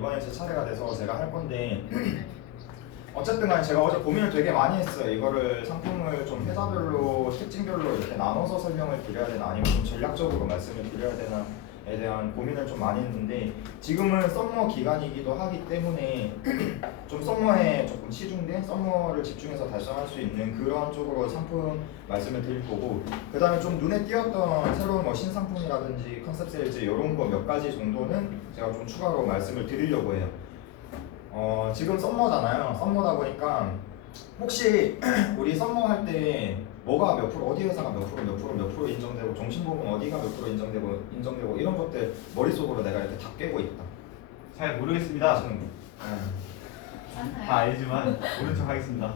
이번에 제 차례가 돼서 제가 할 건데 어쨌든 간에 제가 어제 고민을 되게 많이 했어요. 이거를 상품을 좀 회사별로 특징별로 이렇게 나눠서 설명을 드려야 되나 아니면 좀 전략적으로 말씀을 드려야 되나에 대한 고민을 좀 많이 했는데 지금은 썸머 기간이기도 하기 때문에 좀 썸머에 조금 치중된 썸머를 집중해서 달성할 수 있는 그런 쪽으로 상품 말씀을 드릴 거고 그 다음에 좀 눈에 띄었던 새로운 뭐 신상품이라든지 컨셉 세일즈 이런 거 몇 가지 정도는 제가 좀 추가로 말씀을 드리려고 해요. 지금 썸머잖아요. 썸머다 보니까 혹시 우리 썸머 할 때 뭐가 몇 프로, 어디 회사가 몇 프로 인정되고 종신보험 어디가 몇 프로 인정되고 이런 것들 머릿속으로 내가 이렇게 다 깨고 있다. 잘 모르겠습니다. 아시는 분? 다 알지만 모른 척 하겠습니다.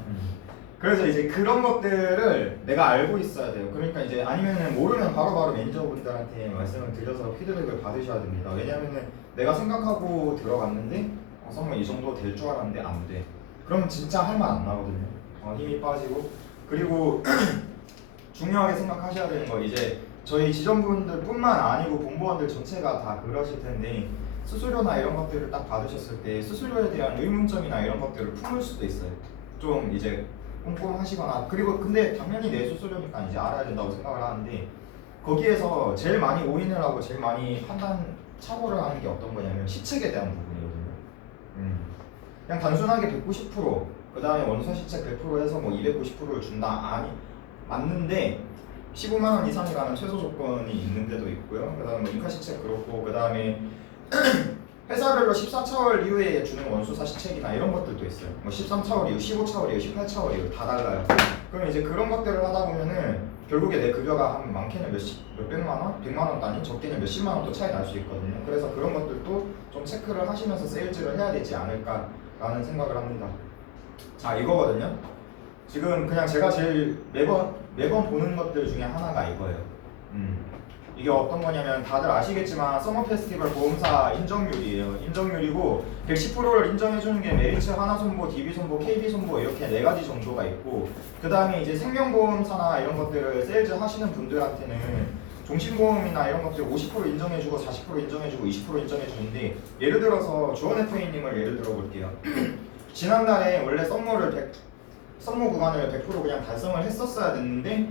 그래서 이제 그런 것들을 내가 알고 있어야 돼요. 그러니까 이제 아니면은 모르면 바로바로 매니저분들한테 말씀을 드려서 피드백을 받으셔야 됩니다. 왜냐면은 내가 생각하고 들어갔는데 썸머 이 정도 될 줄 알았는데 안 돼. 그럼 진짜 할 말 안 나거든요. 힘이 빠지고 그리고 중요하게 생각하셔야 되는 거 이제 저희 지점분들뿐만 아니고 공무원들 전체가 다 그러실 텐데 수수료나 이런 것들을 딱 받으셨을 때 수수료에 대한 의문점이나 이런 것들을 품을 수도 있어요. 좀 이제 꼼꼼하시거나 그리고 근데 당연히 내 수수료니까 이제 알아야 된다고 생각을 하는데 거기에서 제일 많이 오인을 하고 제일 많이 판단 착오를 하는 게 어떤 거냐면 시책에 대한 부분이거든요. 그냥 단순하게 190%, 그 다음에 원서 시책 100% 해서 뭐 290%를 준다 아니 맞는데 15만 원 이상이라는 최소 조건이 있는 데도 있고요. 그 다음에 뭐 인카 시책 그렇고 그 다음에 회사별로 14차월 이후에 주는 원수사 시책이나 이런 것들도 있어요. 뭐 13차월 이후, 15차월 이후, 18차월 이후 다 달라요. 그럼 이제 그런 것들을 하다 보면은 결국에 내 급여가 한 많게는 몇백만 원, 100만 원도 아닌 적게는 몇십만 원도 차이 날 수 있거든요. 그래서 그런 것들도 좀 체크를 하시면서 세일즈를 해야 되지 않을까라는 생각을 합니다. 자, 이거거든요. 지금 그냥 제가 제일 매번 보는 것들 중에 하나가 이거예요. 이게 어떤 거냐면 다들 아시겠지만 서머 페스티벌 보험사 인정률이에요. 인정률이고 110%를 인정해주는 게 메리츠, 하나손보, DB손보, KB손보 이렇게 4가지 정도가 있고 그 다음에 이제 생명보험사나 이런 것들을 세일즈 하시는 분들한테는 종신보험이나 이런 것들 50% 인정해주고 40% 인정해주고 20% 인정해주는데 예를 들어서 주원FA님을 예를 들어볼게요. 지난달에 원래 썸머 구간을 100% 그냥 달성을 했었어야 됐는데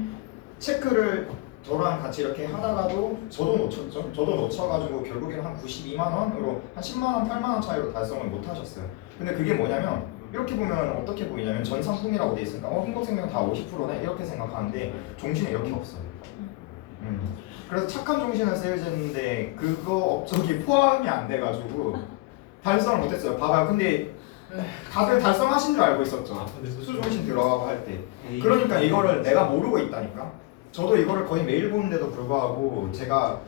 체크를 저랑 같이 이렇게 하다가도 저도 놓쳤죠. 저도 놓쳐가지고 결국에는 한 92만 원으로 한 10만 원, 8만 원 차이로 달성을 못 하셨어요. 근데 그게 뭐냐면 이렇게 보면 어떻게 보이냐면 전 상품이라고 돼 있으니까 흥국생명 다 50%네 이렇게 생각하는데 종신에 이렇게 없어요. 그래서 착한 종신을 세일즈했는데 그거 업적이 포함이 안 돼가지고 달성을 못했어요. 봐봐요. 근데 다들 달성하신 줄 알고 있었죠. 수종신 들어가고 할 때. 그러니까 이거를 내가 모르고 있다니까. 저도 이거를 거의 매일 보는데도 불구하고 제가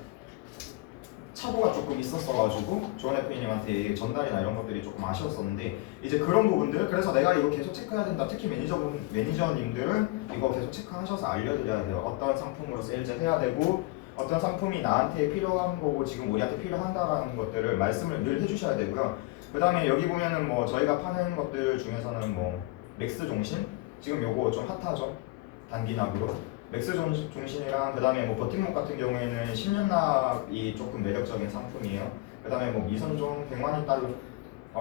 착오가 조금 있었어가지고 조원FA님한테 전달이나 이런 것들이 조금 아쉬웠었는데 이제 그런 부분들 그래서 내가 이거 계속 체크해야 된다. 특히 매니저님들은 이거 계속 체크하셔서 알려드려야 돼요. 어떤 상품으로 세일즈 해야 되고 어떤 상품이 나한테 필요한 거고 지금 우리한테 필요한다라는 것들을 말씀을 늘 해주셔야 되고요. 그 다음에 여기 보면은 뭐 저희가 파는 것들 중에서는 뭐 맥스 종신 지금 요거 좀 핫하죠. 단기납으로 맥스 종신이랑 그 다음에 뭐 버팀목 같은 경우에는 10년납이 조금 매력적인 상품이에요. 그 다음에 뭐 미선종 100만원 따로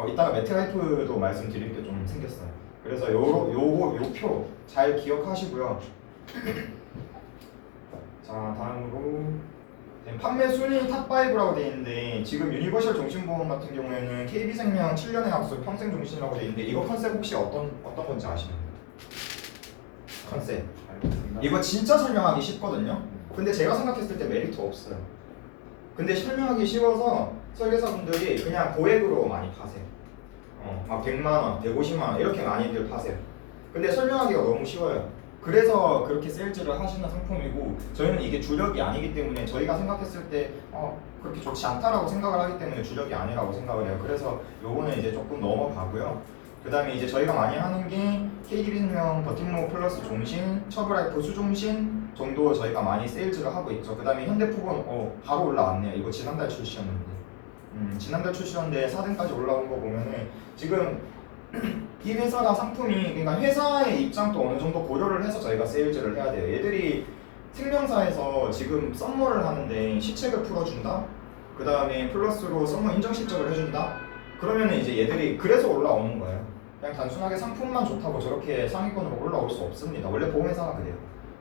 이따가 매트라이프도 말씀드릴 게 좀 생겼어요. 그래서 요 표 잘 기억하시고요. 자, 다음으로 판매 순위 탑5라고 되어 있는데 지금 유니버셜 종신보험 같은 경우에는 KB생명 7년의 약속 평생 종신이라고 되어 있는데 이거 컨셉 혹시 어떤 건지 아시나요? 컨셉 이거 진짜 설명하기 쉽거든요. 근데 제가 생각했을 때 메리트 없어요. 근데 설명하기 쉬워서 설계사분들이 그냥 고액으로 많이 파세요. 막 100만원, 150만원 이렇게 많이들 파세요. 근데 설명하기가 너무 쉬워요. 그래서 그렇게 세일즈를 하시는 상품이고 저희는 이게 주력이 아니기 때문에 저희가 생각했을 때 그렇게 좋지 않다라고 생각을 하기 때문에 주력이 아니라고 생각을 해요. 그래서 요거는 이제 조금 넘어가고요. 그 다음에 이제 저희가 많이 하는 게 KDB생명 버팀목 플러스 종신, 처브라이프 수종신 정도 저희가 많이 세일즈를 하고 있죠. 그 다음에 현대푸본 바로 올라왔네요. 이거 지난달 출시였는데 지난달 출시였는데 4등까지 올라온 거 보면은 지금 이 회사가 상품이 그러니까 회사의 입장도 어느 정도 고려를 해서 저희가 세일즈를 해야 돼요. 얘들이 생명사에서 지금 썸머를 하는데 시책을 풀어준다. 그 다음에 플러스로 썸머 인정 실적을 해준다. 그러면 이제 얘들이 그래서 올라오는 거예요. 그냥 단순하게 상품만 좋다고 저렇게 상위권으로 올라올 수 없습니다. 원래 보험회사가 그래요.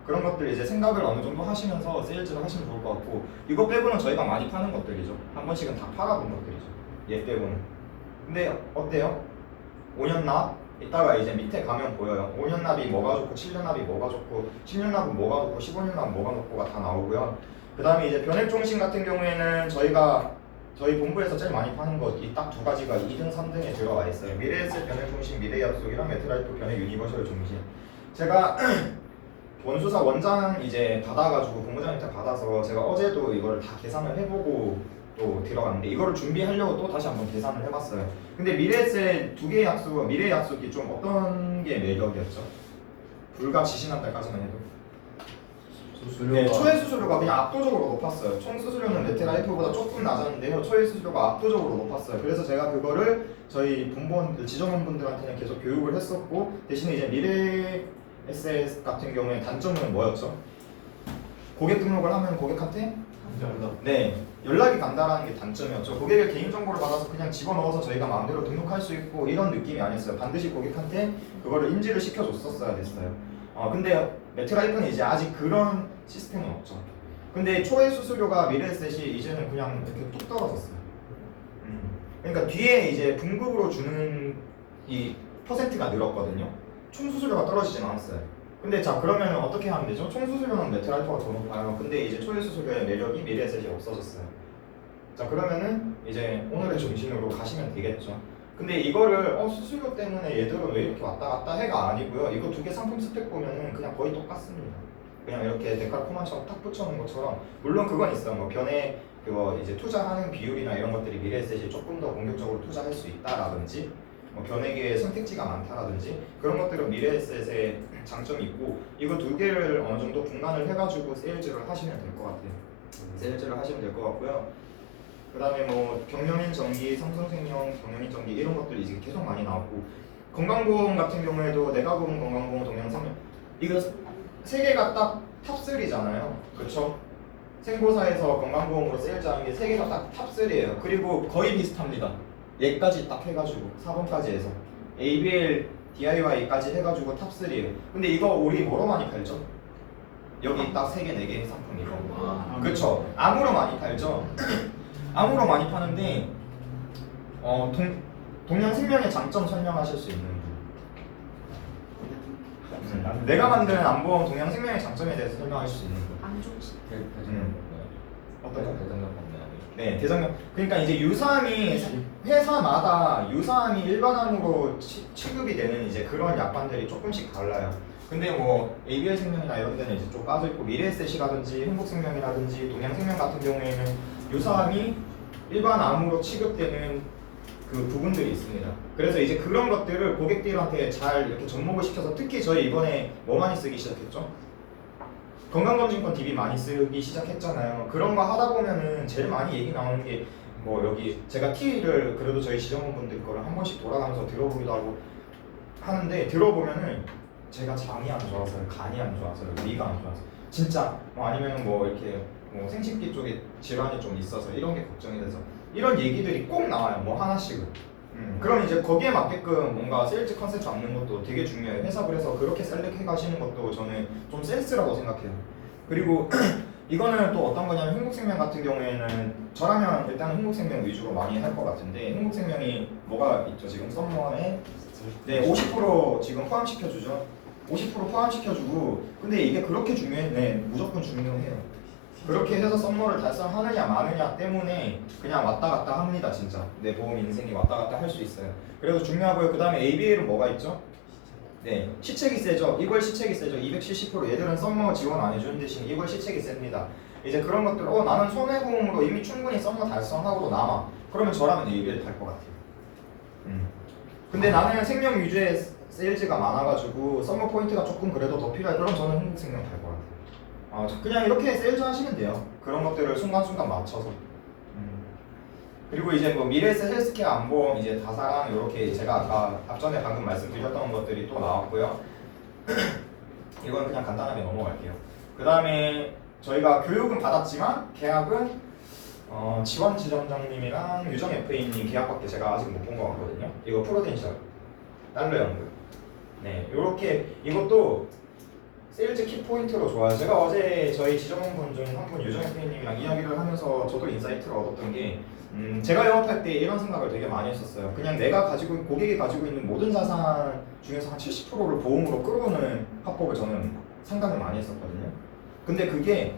그런 것들 이제 생각을 어느 정도 하시면서 세일즈를 하시면 좋을 것 같고, 이거 빼고는 저희가 많이 파는 것들이죠. 한 번씩은 다 팔아본 것들이죠. 얘 빼고는. 근데 어때요? 5년 납? 이따가 이제 밑에 가면 보여요. 5년 납이 뭐가 좋고 7년 납이 뭐가 좋고 10년 납은 뭐가 좋고 15년 납은 뭐가 좋고가 다 나오고요. 그 다음에 이제 변액종신 같은 경우에는 저희 본부에서 제일 많이 파는 것 이 딱 두 가지가 2등, 3등에 들어와 있어요. 미래에셋 변액종신, 미래약속이랑 메트라이프 변액 유니버셜 종신. 제가 원수사 원장 이제 받아가지고 본부장한테 받아서 제가 어제도 이걸 다 계산을 해보고 또 들어갔는데 이거를 준비하려고 또 다시 한번 계산을 해봤어요. 근데 미래에셋 두 개의 약속, 미래 약속이 좀 어떤 게 매력이었죠? 불과 지지난달까지만 해도. 네, 초회 수수료가 그냥 압도적으로 높았어요. 총 수수료는 메테라이프보다 조금 낮았는데요. 초회 수수료가 압도적으로 높았어요. 그래서 제가 그거를 저희 본본 지점원분들한테는 계속 교육을 했었고, 대신에 이제 미래 SS 같은 경우에 단점은 뭐였죠? 고객 등록을 하면 고객한테 연락이 간다라는 게 단점이었죠. 고객의 개인정보를 받아서 그냥 집어넣어서 저희가 마음대로 등록할 수 있고 이런 느낌이 아니었어요. 반드시 고객한테 그거를 인지를 시켜줬었어야 됐어요. 근데 메트라이프는 이제 아직 그런 시스템은 없죠. 근데 초회 수수료가 미래에셋이 이제는 그냥 이렇게 뚝 떨어졌어요. 그러니까 뒤에 이제 분급으로 주는 이 퍼센트가 늘었거든요. 총 수수료가 떨어지진 않았어요. 근데 자 그러면 어떻게 하면 되죠? 총 수수료는 메트라이프가 더 높아요. 근데 이제 초회 수수료의 매력이 미래에셋이 없어졌어요. 자 그러면은 이제 오늘의 중심으로 가시면 되겠죠. 근데 이거를 수수료 때문에 얘들은 왜 이렇게 왔다 갔다 해가 아니고요. 이거 두 개 상품 스펙 보면은 그냥 거의 똑같습니다. 그냥 이렇게 데칼코마처럼 탁 붙여놓은 것처럼, 물론 그건 있어요. 뭐 변에 그거 이제 투자하는 비율이나 이런 것들이 미래에셋이 조금 더 공격적으로 투자할 수 있다라든지, 뭐 변액의 선택지가 많다라든지 그런 것들은 미래에셋의 장점이 있고, 이거 두 개를 어느 정도 분간을 해가지고 세일즈를 하시면 될 것 같아요. 세일즈를 하시면 될 것 같고요. 그 다음에 뭐 경영인 전기, 삼성생명 경영인 전기 이런 것들이 이제 계속 많이 나오고, 건강보험 같은 경우에도 내가보험, 건강보험, 동양생명 이거 세 개가 딱 탑3잖아요. 그렇죠? 생보사에서 건강보험으로 세일즈하는 게 세 개가 딱 탑3예요. 그리고 거의 비슷합니다. 얘까지 딱 해가지고 4번까지 해서 ABL, DIY까지 해가지고 탑3예요. 근데 이거 우리 뭐로 많이 팔죠? 여기 딱 3개, 4개 상품 이거. 그렇죠? 암으로 많이 팔죠? 암으로 많이 파는데 동양생명의 장점 설명하실 수 있는 분? 내가 만드는 암보험 동양생명의 장점에 대해서 설명하실 수 있는 분? 안종시. 어떤 거? 네, 대장경. 그러니까 이제 유사암이 회사마다 유사암이 일반암으로 취급이 되는 이제 그런 약관들이 조금씩 달라요. 근데 뭐 ABL 생명이나 이런 데는 이제 좀 까져 있고, 미래에셋이라든지 흥국생명이라든지 동양생명 같은 경우에는 유사암이 일반 암으로 취급되는 그 부분들이 있습니다. 그래서 이제 그런 것들을 고객들한테 잘 이렇게 접목을 시켜서, 특히 저희 이번에 뭐 많이 쓰기 시작했죠? 건강검진권 DB 많이 쓰기 시작했잖아요. 그런 거 하다 보면은 제일 많이 얘기 나오는 게 뭐 여기 제가 T를 그래도 저희 지점원분들 거를 한 번씩 돌아가면서 들어보기도 하고 하는데, 들어보면은 제가 장이 안 좋아서요, 간이 안 좋아서요, 위가 안 좋아서, 진짜 뭐 아니면 뭐 이렇게 뭐 생식기 쪽에 질환이 좀 있어서 이런 게 걱정이 돼서 이런 얘기들이 꼭 나와요. 뭐 하나씩은. 그럼 이제 거기에 맞게끔 뭔가 세일즈 컨셉 잡는 것도 되게 중요해요. 회사 그래서 그렇게 셀렉해 가시는 것도 저는 좀 센스라고 생각해요. 그리고 이거는 또 어떤 거냐면, 흥국생명 같은 경우에는 저라면 일단은 흥국생명 위주로 많이 할 것 같은데, 흥국생명이 뭐가 있죠? 지금 썸머에 50% 지금 포함시켜주죠. 50% 포함시켜주고, 근데 이게 그렇게 중요해? 네, 무조건 중요해요. 그렇게 해서 썸머를 달성하느냐 마느냐 때문에 그냥 왔다 갔다 합니다. 진짜 내 보험 인생이 왔다 갔다 할 수 있어요. 그래서 중요하고요. 그 다음에 ABL은 뭐가 있죠? 네, 시책이 세죠. 이걸 시책이 세죠. 270%. 얘들은 썸머 지원 안 해주는 대신 이걸 시책이 셉니다. 이제 그런 것들, 나는 손해보험으로 이미 충분히 썸머 달성하고도 남아. 그러면 저라면 ABL 갈 것 같아요. 근데 나는 생명 위주의 세일즈가 많아가지고 썸머 포인트가 조금 그래도 더 필요해. 그럼 저는 흥국생명 갈 것 같아요. 그냥 이렇게 세일즈 하시면 돼요. 그런 것들을 순간순간 맞춰서. 그리고 이제 뭐 미래에셋 헬스케어 안보험 이제 다사랑 이렇게 제가 아까 앞전에 방금 말씀드렸던 것들이 또 나왔고요. 이건 그냥 간단하게 넘어갈게요. 그 다음에 저희가 교육은 받았지만 계약은 지원 지점장님이랑 유정 FA님 계약밖에 제가 아직 못 본 것 같거든요. 이거 프로덴셜 달러 연금. 네, 요렇게 이것도 세일즈 키 포인트로 좋아요. 제가 어제 저희 지점원 중 한 분 유정 FA님이랑 이야기를 하면서 저도 인사이트를 얻었던 게 제가 영업할 때 이런 생각을 되게 많이 했었어요. 그냥 내가 가지고 고객이 가지고 있는 모든 자산 중에서 한 70%를 보험으로 끌어오는 화법을 저는 상당히 많이 했었거든요. 근데 그게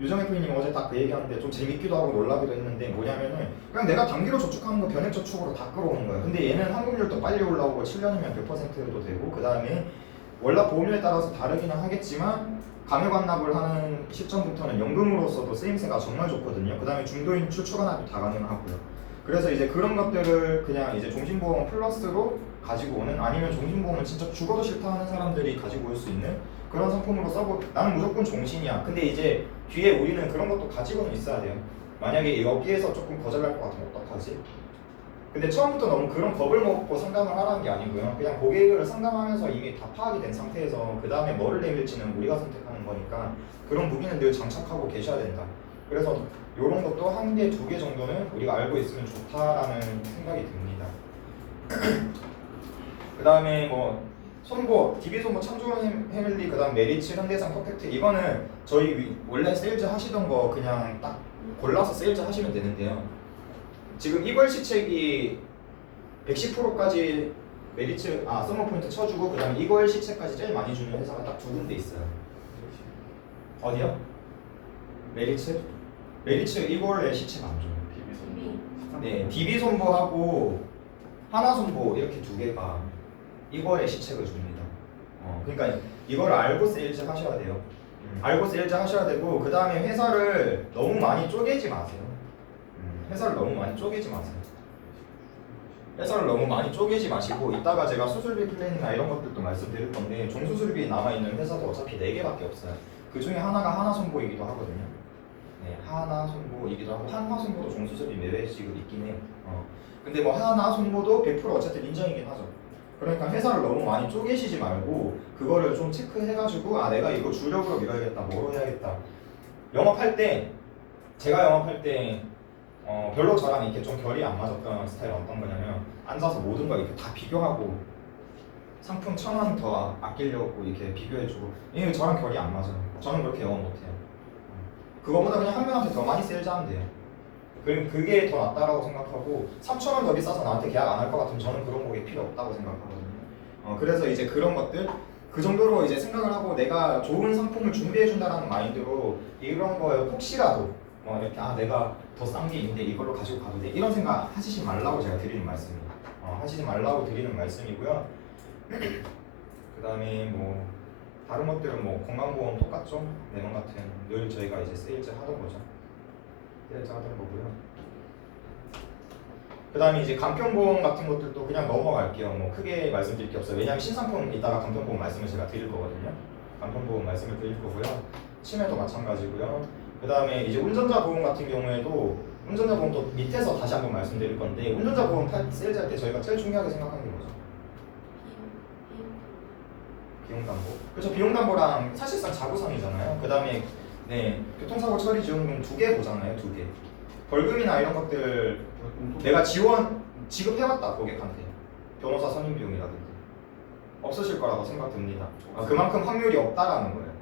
유정 FA님 어제 딱 그 얘기하는데 좀 재밌기도 하고 놀라기도 했는데 뭐냐면은 그냥 내가 단기로 저축하는 거 변액 저축으로 다 끌어오는 거예요. 근데 얘는 환급률도 빨리 올라오고 7년이면 100%도 되고 그 다음에 월납 보험료에 따라서 다르기는 하겠지만 감액완납을 하는 시점부터는 연금으로서도 쓰임새가 정말 좋거든요. 그 다음에 중도인 추가납이 다 가능하고요. 그래서 이제 그런 것들을 그냥 이제 종신보험 플러스로 가지고 오는 아니면 종신보험은 진짜 죽어도 싫다 하는 사람들이 가지고 올 수 있는 그런 상품으로 써고 나는 무조건 종신이야. 근데 이제 뒤에 우리는 그런 것도 가지고는 있어야 돼요. 만약에 여기에서 조금 거절할 것 같으면 어떡하지? 근데 처음부터 너무 그런 겁을 먹고 상담을 하라는 게 아니고요. 그냥 고객을 상담하면서 이미 다 파악이 된 상태에서 그 다음에 뭐를 내밀지는 우리가 선택하는 거니까 그런 무기는 늘 장착하고 계셔야 된다. 그래서 이런 것도 한 개, 두 개 정도는 우리가 알고 있으면 좋다라는 생각이 듭니다. 그 다음에 뭐 손보, DB손보, 창조론 패밀리, 그 다음 메리츠, 현대산, 퍼펙트 이거는 저희 원래 세일즈 하시던 거 그냥 딱 골라서 세일즈 하시면 되는데요. 지금 이걸 시책이 110%까지 메리츠 서머 포인트 쳐주고 그 다음에 이걸 시책까지 제일 많이 주는 회사가 딱 두 군데 있어요. 어디요? 메리츠? 메리츠 이걸의 시책 안 줘요. 네, DB손보하고 하나손보 이렇게 두 개가 이거의 시책을 줍니다. 그러니까 이걸 알고 세일즈 하셔야 돼요. 알고 세일즈 하셔야 되고 그 다음에 회사를 너무 많이 쪼개지 마세요. 회사를 너무 많이 쪼개지 마세요. 회사를 너무 많이 쪼개지 마시고 이따가 제가 수술비 플랜이나 이런 것들도 말씀드릴 건데 종수술비 남아있는 회사도 어차피 4개밖에 없어요. 그 중에 하나가 하나손보이기도 하거든요. 네, 하나손보이기도 하고 한화손보도 종수술비 매매식으로 있긴 해요. 근데 뭐 하나손보도 100% 어쨌든 인정이긴 하죠. 그러니까 회사를 너무 많이 쪼개시지 말고 그거를 좀 체크해가지고 내가 이거 주력으로 밀어야겠다, 뭐로 해야겠다. 영업할 때 제가 영업할 때 별로 저랑 이렇게 좀 결이 안 맞았던 스타일은 어떤 거냐면 앉아서 모든 걸 이렇게 다 비교하고 상품 1,000원 더 아끼려고 이렇게 비교해주고 이게 저랑 결이 안 맞아요. 저는 그렇게 영업 못해요. 그거보다 그냥 한 명한테 더 많이 세일즈하면 돼요. 그럼 그게 더 낫다라고 생각하고 3,000원 더 비싸서 나한테 계약 안 할 것 같으면 저는 그런 거에 필요 없다고 생각하거든요. 그래서 이제 그런 것들 그 정도로 이제 생각을 하고 내가 좋은 상품을 준비해 준다라는 마인드로 이런 거에 혹시라도 이렇게 내가 더 싼 게 있는데 이걸로 가지고 가도 돼 이런 생각 하시지 말라고 제가 드리는 말씀입니다. 하시지 말라고 드리는 말씀이고요. 그 다음에 뭐 다른 것들은 뭐 건강보험 똑같죠. 내건 같은 늘 저희가 이제 세일즈 하던 거죠. 세일즈 하던 거고요. 그 다음에 이제 간편보험 같은 것들도 그냥 넘어갈게요. 뭐 크게 말씀드릴 게 없어요. 왜냐하면 신상품 이따가 간편보험 말씀을 제가 드릴 거거든요. 간편보험 말씀을 드릴 거고요. 치매도 마찬가지고요. 그 다음에 이제 운전자 보험 같은 경우에도 운전자 보험도 밑에서 다시 한번 말씀드릴 건데 운전자 보험 세일즈 할 때 저희가 제일 중요하게 생각하는 게 뭐죠? 비용담보. 그렇죠. 비용담보랑 사실상 자구상이잖아요. 그 다음에 교통사고 처리 지원금 2개 보잖아요. 2개. 벌금이나 이런 것들 내가 지급해왔다 고객한테 변호사 선임 비용이라든지 없으실 거라고 생각됩니다. 그만큼 확률이 없다라는 거예요.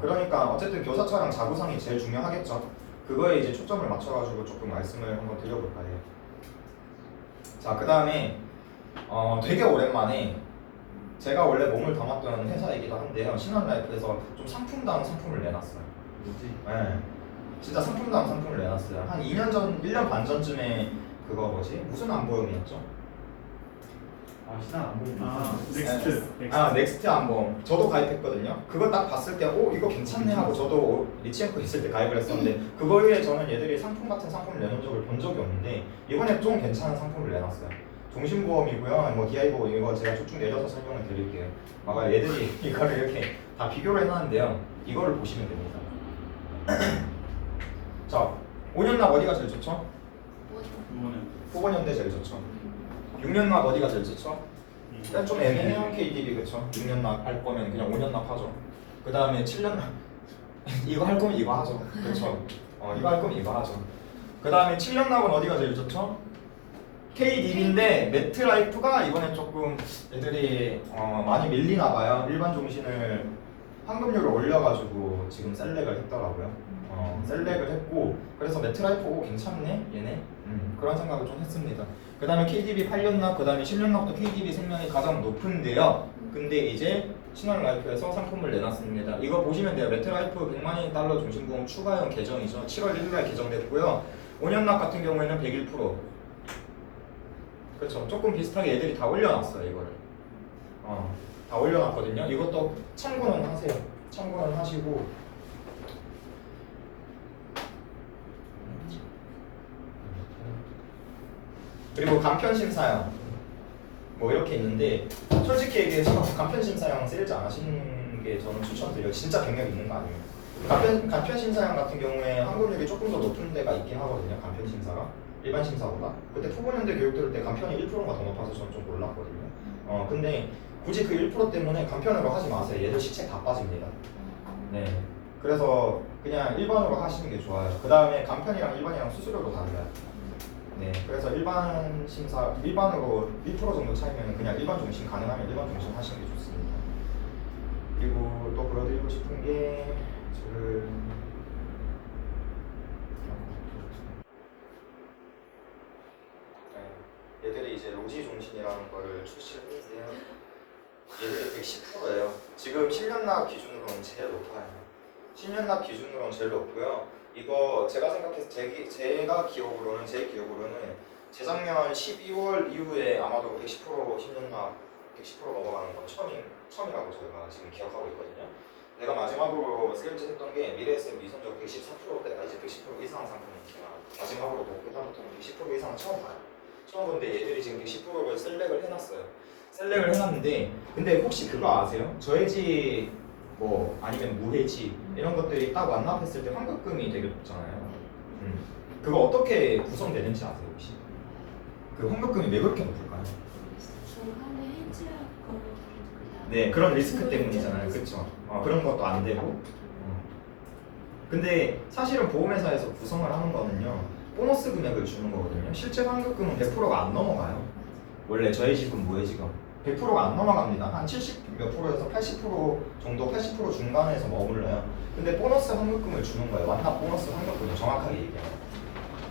그러니까 어쨌든 교사차랑 자구상이 제일 중요하겠죠. 그거에 이제 초점을 맞춰가지고 조금 말씀을 한번 드려볼까 해요. 자, 그 다음에 되게 오랜만에 제가 원래 몸을 담았던 회사이기도 한데요. 신한라이프에서 좀 상품다운 상품을 내놨어요. 네. 진짜 상품다운 상품을 내놨어요. 한 2년 전, 1년 반 전쯤에 그거 무슨 안보험이었죠? 신한 안보험. 넥스트. 넥스트 안보험. 저도 가입했거든요. 그거 딱 봤을 때 이거 괜찮네 하고 저도 리치앤코 있을 때 가입을 했었는데 그거 이후에 저는 얘들이 상품 같은 상품을 내놓은 적을 본 적이 없는데 이번에 좀 괜찮은 상품을 내놨어요. 종신보험이고요. 뭐 DI보험 이거 제가 쭉쭉 내려서 설명을 드릴게요. 얘들이 이거를 이렇게 다 비교를 해놨는데요. 이거를 보시면 됩니다. 자, 5년납 어디가 제일 좋죠? 5번연대 제일 좋죠. 6년납 어디가 제일 좋죠? 일단 좀 애매한 KDB 그쵸? 6년납 할 거면 그냥 5년납 하죠. 그 다음에 7년납 이거 할 거면 이거 하죠. 그쵸? 이거 할 거면 이거 하죠. 그 다음에 7년납은 어디가 제일 좋죠? KDB인데 매트라이프가 이번에 조금 애들이 많이 밀리나 봐요. 일반 종신을 환급률을 올려가지고 지금 셀렉을 했더라고요. 셀렉을 했고 그래서 매트라이프 괜찮네 얘네. 그런 생각을 좀 했습니다. 그 다음에 KDB 8년납, 그 다음에 10년납도 KDB 생명이 가장 높은데요. 근데 이제 신한라이프에서 상품을 내놨습니다. 이거 보시면 돼요. 매트라이프 100만원 달러 종신보험 추가형 개정이죠. 7월 1일날 개정됐고요. 5년납 같은 경우에는 101%. 그렇죠. 조금 비슷하게 애들이 다 올려놨어요 이거를. 다 올려놨거든요. 이것도 참고는 하세요. 참고는 하시고. 그리고 간편심사형 뭐 이렇게 있는데 솔직히 얘기해서 간편심사형 세일즈 안 하시는 게 저는 추천드려요. 진짜 경력 있는 거 아니에요. 간편심사형 같은 경우에 환급률이 조금 더 높은 데가 있긴 하거든요. 간편심사가 일반 심사보다. 그때 초보년대 교육 들을 때 간편이 1%가 더 높아서 저는 좀 놀랐거든요. 근데 굳이 그 1% 때문에 간편으로 하지 마세요. 얘들 시책 다 빠집니다. 네. 그래서 그냥 일반으로 하시는 게 좋아요. 그 다음에 간편이랑 일반이랑 수수료도 달라요. 네. 그래서 일반으로 1% 정도 차이면 그냥 일반 종신 가능하면 일반 종신 하시는 게 좋습니다. 그리고 또 보여드리고 싶은 게 지금 얘들이 이제 로지 종신이라는 거를 출시를 했는데요. 얘들이 110%예요. 지금 10년납 기준으로는 제일 높아요. 10년납 기준으로는 제일 높고요. 이거 제가 생각해서 제가 기억으로는 제 기억으로는 재작년 12월 이후에 아마도 110% 10년납 110% 넘어가는 건 처음이라고 저희가 지금 기억하고 있거든요. 내가 마지막으로 세일즈 했던 게 미래에셋 미선적 114%대가 이제 110% 이상 상품이니까 마지막으로 그다음부터는 110% 이상은 처음 봐요. 처음 본데 얘들이 지금 110%를 셀렉을 해놨어요. 셀렉을 해놨는데 근데 혹시 그거 아세요? 저해지 뭐 아니면 무해지 이런 것들이 딱 완납했을 때 환급금이 되게 높잖아요. 그거 어떻게 구성되는지 아세요 혹시? 그 환급금이 왜 그렇게 높을까요? 네, 그런 리스크 때문이잖아요. 그렇죠? 그런 것도 안 되고. 근데 사실은 보험회사에서 구성을 하는 거는요. 보너스 금액을 주는 거거든요. 실제 환급금은 100%가 안 넘어가요. 원래 저해지금 무해지금 100%가 안 넘어갑니다. 한 70 몇 프로에서 80% 정도, 80% 중간에서 머물러요. 근데 보너스 환급금을 주는 거예요. 완납 보너스 환급금을 정확하게 얘기해요.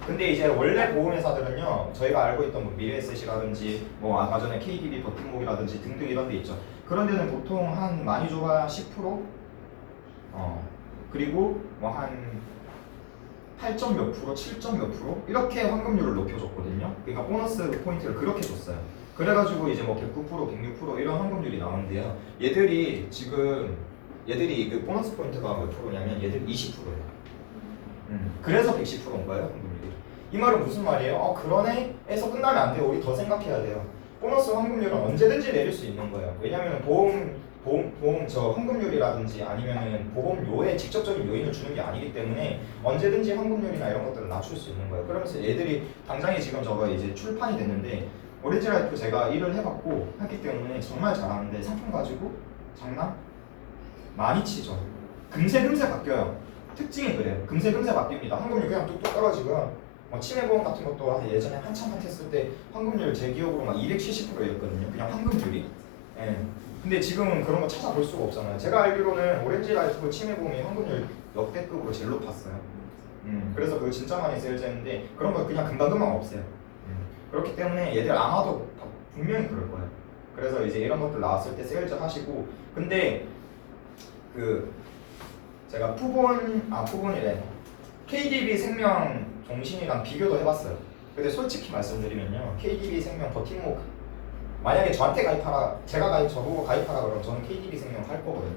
근데 이제 원래 보험회사들은요, 저희가 알고 있던 뭐 미래에셋이라든지 뭐 아까 전에 KDB 버팀목이라든지 등등 이런 데 있죠. 그런 데는 보통 한 많이 줘봐야 10%? 그리고 뭐 한 8점 몇 프로, 7점 몇 프로 이렇게 환급률을 높여줬거든요. 그러니까 보너스 포인트를 그렇게 줬어요. 그래가지고 이제 뭐 109%, 106% 이런 환급률이 나오는데요. 얘들이 그 보너스 포인트가 몇 프로냐면 얘들 20%예요. 그래서 110%인 거예요, 환급률이. 이 말은 무슨 말이에요? 그러네에서 끝나면 안 돼요. 우리 더 생각해야 돼요. 보너스 환급률은 언제든지 내릴 수 있는 거예요. 왜냐하면 보험 저 환급률이라든지 아니면은 보험료에 직접적인 요인을 주는 게 아니기 때문에 언제든지 환급률이나 이런 것들을 낮출 수 있는 거예요. 그러면서 얘들이 당장에 지금 저거 이제 출판이 됐는데 오렌지라이프 제가 일을 해봤고 했기 때문에 정말 잘하는데 상품 가지고 장난 많이 치죠. 금세 바뀌어요. 특징이 그래요. 금세 바뀝니다. 환급률 그냥 뚝뚝 떨어지고요. 치매보험 같은 것도 예전에 한참 핫했을 때 환급률 제 기억으로 막 270%였거든요. 그냥 환급률이. 예. 근데 지금은 그런 거 찾아볼 수가 없잖아요. 제가 알기로는 오렌지라이프 치매보험이 환급률 역대급으로 제일 높았어요. 그래서 그거 진짜 많이 세일즈했는데 그런 거 그냥 금방 없어요. 그렇기 때문에 얘들 아마도 분명히 그럴 거예요. 그래서 이제 이런 것들 나왔을 때 세일즈 하시고 근데 그 제가 푸본이래 KDB 생명 종신이랑 비교도 해봤어요. 근데 솔직히 말씀드리면요, KDB 생명 버팀목 만약에 저한테 가입하라, 저보고 가입하라 그러면 저는 KDB 생명 할 거거든요.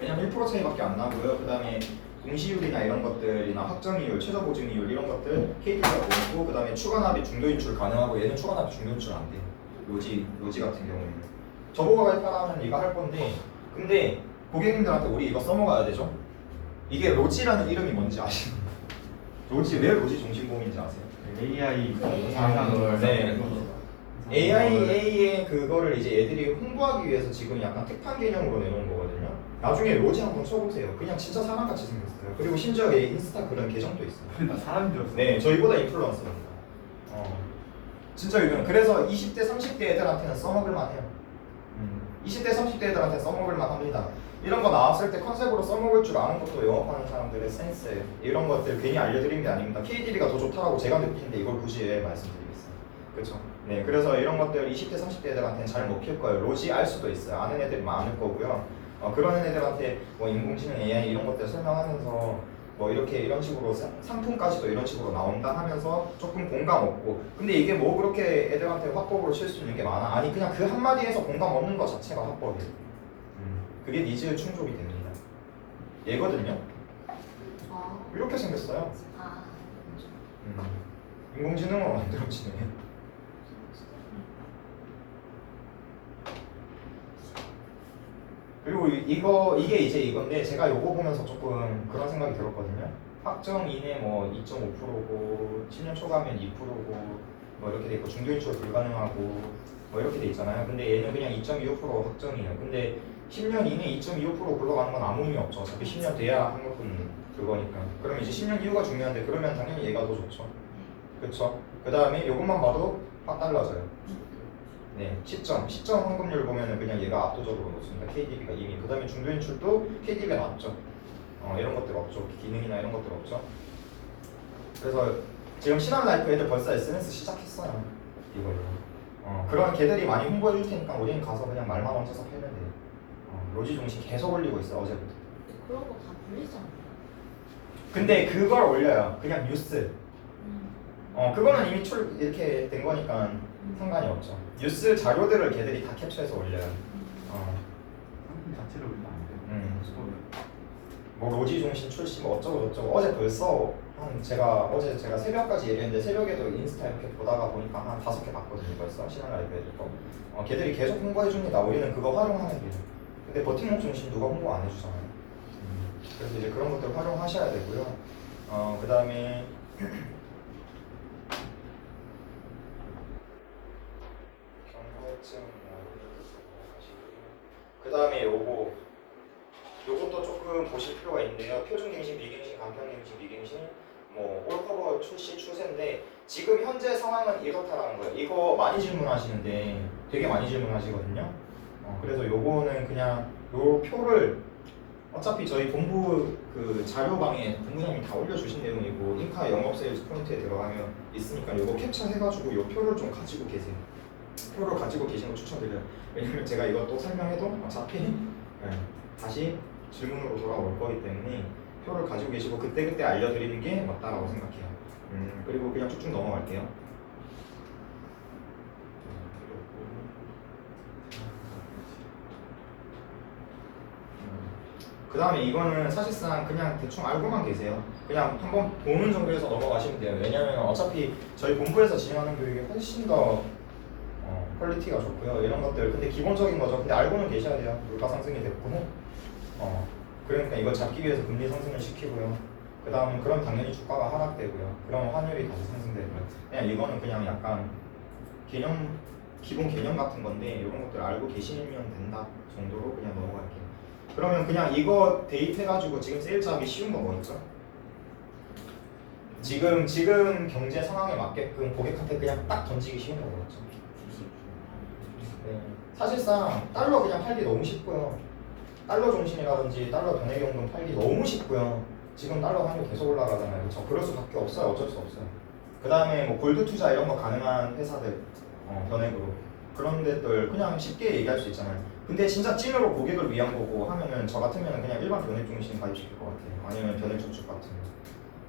왜냐면 1% 차이밖에 안 나고요. 그 다음에 공시율이나 이런 것들이나 확정이율, 최저보증이율 이런 것들 KDB가 보이고 그 다음에 추가납입 중도인출 가능하고 얘는 추가납입 중도인출 안 돼요. 로지 같은 경우에는 저보고 가입하라면 이거 할 건데 근데 고객님들한테 우리 이거 써먹어야 되죠? 이게 로지라는 이름이 뭔지 아시나요? 왜 로지 종신보험인지 아세요? AI 네. AIA의 그거를 이제 애들이 홍보하기 위해서 지금 약간 특판 개념으로 내놓은 거거든요. 나중에 로지 한번 쳐보세요. 그냥 진짜 사람같이 생겼어요. 그리고 심지어 얘 인스타 그런 계정도 있어요. 나 사람인 줄 알았어. 네, 저희보다 인플루언서입니다. 진짜 유명. 그래서 20대, 30대 애들한테는 써먹을만 해요. 20대, 30대 애들한테 써먹을만 합니다. 이런 거 나왔을 때 컨셉으로 써먹을 줄 아는 것도 영업하는 사람들의 센스예요. 이런 것들 괜히 알려드린 게 아닙니다. KDB가 더 좋다라고 제가 느끼는데 이걸 굳이 왜 말씀드리겠어요. 그렇죠? 네, 그래서 이런 것들 20대, 30대 애들한테는 잘 먹힐 거예요. 로지 알 수도 있어요. 아는 애들이 많을 거고요. 그런 애들한테 뭐 인공지능 AI 이런 것들 설명하면서 뭐 이렇게 이런 식으로 상품까지도 이런 식으로 나온다 하면서 조금 공감 얻고 근데 이게 뭐 그렇게 애들한테 화법으로 칠 수 있는 게 많아? 아니 그냥 그 한마디에서 공감 얻는 것 자체가 화법이에요. 그게 니즈 충족이 됩니다. 얘거든요. 아, 이렇게 생겼어요. 아, 인공지능으로 만들어지네. 그리고 이게 이제 이건데 제가 요거 보면서 조금 그런 생각이 들었거든요. 확정 이내 뭐 2.5%고 10년 초과하면 2%고 뭐 이렇게 돼 있고 중도 인출 불가능하고 뭐 이렇게 돼 있잖아요. 근데 얘는 그냥 2.25% 확정이에요. 근데 10년 이내 2.25% 굴러가는 건 아무 의미 없죠. 어차피 10년 돼야 한국은 그거니까. 그럼 이제 10년 이후가 중요한데 그러면 당연히 얘가 더 좋죠. 그렇죠? 그 다음에 이것만 봐도 확 달라져요. 네, 시점 환급률 보면은 그냥 얘가 압도적으로 높습니다. KDB가 이미. 그 다음에 중도 인출도 KDB가 낮죠. 이런 것들 없죠. 기능이나 이런 것들 없죠. 그래서 지금 신한 라이프 애들 벌써 SNS 시작했어요. 이걸로. 그런 걔들이 많이 홍보해 줄 테니까 우리는 가서 그냥 말만 얹어서 팔면 돼요. 로지 중심 계속 올리고 있어 어제부터. 그런 거 다 불리지 않나요? 근데 그걸 올려요. 그냥 뉴스. 그거는 이미 이렇게 된 거니까 상관이 없죠. 뉴스 자료들을 걔들이 다 캡처해서 올려요. 상품 자체를 올리면 안 돼. 뭐 로지 중심 출시 뭐 어쩌고 저쩌고 어제 벌써 어제 제가 새벽까지 얘기했는데 새벽에도 인스타 이렇게 보다가 보니까 한 5개 봤거든요. 벌써 신한 라이브 애들 거. 걔들이 계속 홍보해 줍니다. 우리는 그거 활용하면 돼요. 근데 버팀목 중심 누가 홍보 안 해주잖아요. 그래서 이제 그런 것들 활용하셔야 되고요. 그 다음에 그 다음에 요것도 조금 보실 필요가 있는데요. 표준갱신, 비갱신, 간편갱신, 비갱신 뭐 올커버 출시 추세인데 지금 현재 상황은 이렇다라는 거예요. 이거 많이 질문하시는데 되게 많이 질문하시거든요. 그래서 요거는 그냥 요 표를 어차피 저희 본부 그 자료방에 본부장님이 다 올려주신 내용이고 인카 영업 세일즈 포인트에 들어가면 있으니까 요거 캡처해가지고 요 표를 좀 가지고 계세요. 표를 가지고 계시는 거 추천드려요. 왜냐면 제가 이거 또 설명해도 어차피 다시 질문으로 돌아올 거기 때문에 표를 가지고 계시고 그때그때 알려드리는 게 맞다라고 생각해요. 그리고 그냥 쭉쭉 넘어갈게요. 그 다음에 이거는 사실상 그냥 대충 알고만 계세요. 그냥 한번 보는 정도에서 넘어가시면 돼요. 왜냐면 어차피 저희 본부에서 진행하는 교육이 훨씬 더 퀄리티가 좋고요. 이런 것들 근데 기본적인 거죠. 근데 알고는 계셔야 돼요. 물가 상승이 됐고 그러니까 이걸 잡기 위해서 금리 상승을 시키고요. 그 다음은 그럼 당연히 주가가 하락되고요. 그럼 환율이 다시 상승되고요. 그냥 이거는 그냥 약간 기본 개념 같은 건데 이런 것들 알고 계시면 된다 정도로 그냥 넘어갈게요. 그러면 그냥 이거 대입해가지고 지금 세일즈 하기 쉬운 거 뭐 있죠? 지금 경제 상황에 맞게끔 고객한테 그냥 딱 던지기 쉬운 거 뭐였죠? 네. 사실상 달러 그냥 팔기 너무 쉽고요. 달러 종신이라든지 달러 변액연금 팔기 너무 쉽고요. 지금 달러 환율 계속 올라가잖아요. 그렇죠? 그럴 수밖에 없어요. 어쩔 수 없어요. 그 다음에 뭐 골드 투자 이런 거 가능한 회사들 변액으로 그런 데들 그냥 쉽게 얘기할 수 있잖아요. 근데 진짜 찐으로 고객을 위한 거고 하면은 저 같으면 그냥 일반 변액 중심 가입시킬 것 같아요. 아니면 변액 저축 같은 거.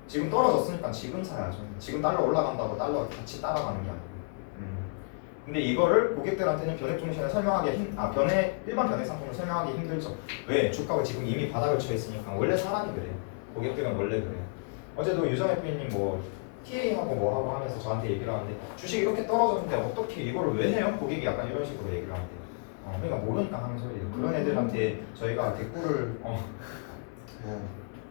지금 떨어졌으니까 지금 사야죠. 지금 달러 올라간다고 달러 같이 따라가는 게 아니고. 근데 이거를 고객들한테는 변액 중심을 설명하기 일반 변액 상품을 설명하기 힘들죠. 왜? 주가가 지금 이미 바닥을 쳐 있으니까 원래 사람이 그래요. 고객들은 원래 그래요. 어제도 유정 FP님 뭐 TA하고 뭐 하고 하면서 저한테 얘기를 하는데 주식이 이렇게 떨어졌는데 어떻게 이거를 왜 해요? 고객이 약간 이런 식으로 얘기를 하는데요. 그러니까 모르니까 하는 소리예요. 그런 애들한테 저희가 댓글을 뭐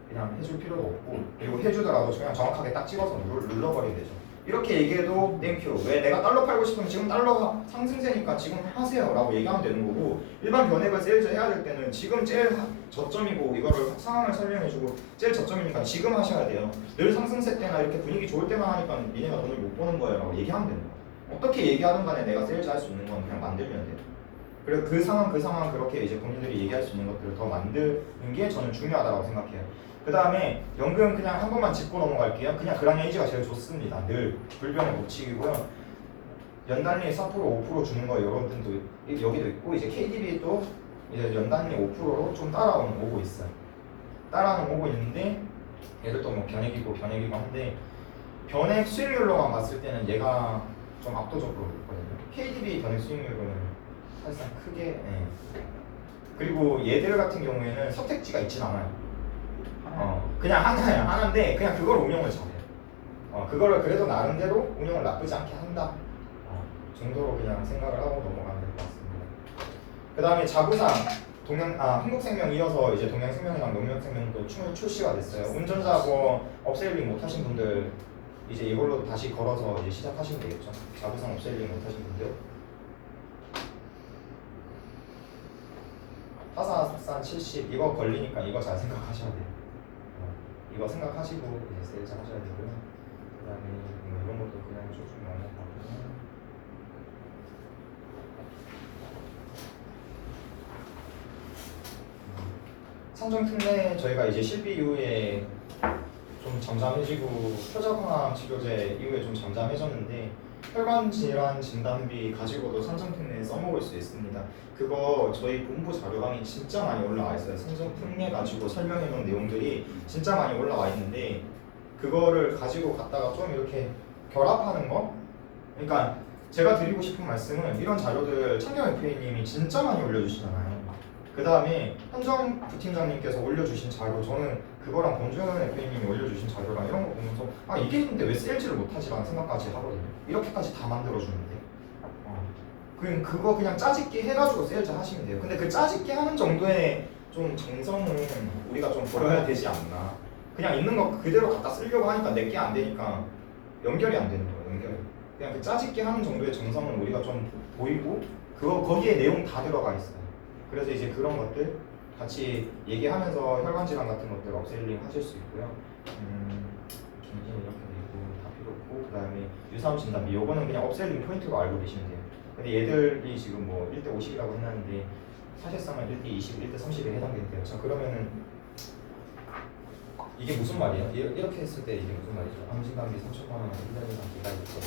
그냥 해줄 필요도 없고 그리고 해주더라도 그냥 정확하게 딱 찍어서 눌러버리면 되죠. 이렇게 얘기해도 땡큐. 왜 내가 달러 팔고 싶으면 지금 달러가 상승세니까 지금 하세요 라고 얘기하면 되는 거고, 일반 변액을 세일즈 해야 될 때는 지금 제일 저점이고 이거를 상황을 설명해주고 제일 저점이니까 지금 하셔야 돼요. 늘 상승세 때나 이렇게 분위기 좋을 때만 하니까 니네가 돈을 못 버는 거예요 라고 얘기하면 되는 거예요. 어떻게 얘기하든 간에 내가 세일즈 할 수 있는 건 그냥 만들면 돼요. 그래서 그 상황 그렇게 이제 본인들이 얘기할 수 있는 것들을 더 만드는 게 저는 중요하다고 생각해요. 그 다음에 연금 그냥 한 번만 짚고 넘어갈게요. 그냥 그랑 에이지가 제일 좋습니다. 늘 불변의 법칙이고요. 연단리 4% 5% 주는 거 이런 분도 여기도 있고, 이제 KDB도 이제 연단리 5%로 좀 오고 있어요. 오고 있는데 얘들도 뭐 변액이고 한데 변액 수익률로만 봤을 때는 얘가 좀 압도적으로 높거든요. KDB 변액 수익률은 사실상 크게 그리고 얘들 같은 경우에는 선택지가 있진 않아요. 그냥 하나인데 그냥 그걸 운영을 잘해요. 그거를 그래도 나름대로 운영을 나쁘지 않게 한다 정도로 그냥 생각을 하고 넘어가면 될 것 같습니다. 그 다음에 자구상 한국생명 이어서 이제 동양생명이랑 농협생명도 출시가 됐어요. 운전자 뭐 업셀링 못하신 분들 이제 이걸로 다시 걸어서 이제 시작하시면 되겠죠. 자구상 업셀링 못하신 분들. 타사산 70 이거 걸리니까 이거 잘 생각하셔야 돼요. 이거 생각하시고 이제 세일즈 하셔야 되고요. 그다음에 이런 것도 그냥 쭉 넘어가고. 산정 특례 저희가 이제 실비 이후에 좀 잠잠해지고 표적항암 치료제 이후에 좀 잠잠해졌는데 혈관 질환 진단비 가지고도 산정 특례 써먹을 수 있습니다. 그거 저희 본부 자료방에 진짜 많이 올라와 있어요. 산정 특례 가지고 설명해 놓은 내용들이 진짜 많이 올라와 있는데 그거를 가지고 갔다가 좀 이렇게 결합하는 거? 그러니까 제가 드리고 싶은 말씀은 이런 자료들 창경 FA님이 진짜 많이 올려주시잖아요. 그 다음에 현정 부팀장님께서 올려주신 자료, 저는 그거랑 권준현 FA님이 올려주신 자료랑 이런 거 보면서 이게 있는데 왜 세일즈를 못하지라는 생각까지 하거든요. 이렇게까지 다 만들어주는데 그럼 그거 그냥 짜집기 해가지고 세일즈 하시면 돼요. 근데 그 짜집기 하는 정도의 좀 정성은 우리가 좀 보여야 되지 않나. 그냥 있는 거 그대로 갖다 쓰려고 하니까 내게 안 되니까 연결이 안 되는 거예요. 연결이. 그냥 그 짜집기 하는 정도의 정성은 우리가 좀 보이고 거기에 내용 다 들어가 있어요. 그래서 이제 그런 것들 같이 얘기하면서 혈관 질환 같은 것들 업셀링 하실 수 있고요. 김진 이렇게 되고 다 필요 없고, 그다음에 유사암 진단비 요거는 그냥 업셀링 포인트로 알고 계시면 돼요. 근데 얘들이 지금 뭐 1대 50이라고 했는데 사실상은 1대 20, 1대 30에 해당된대요. 자 그러면은 이게 무슨 말이에요? 이렇게 했을 때 이게 무슨 말이죠? 암 진단비 3천만 원 1년이나 기다리고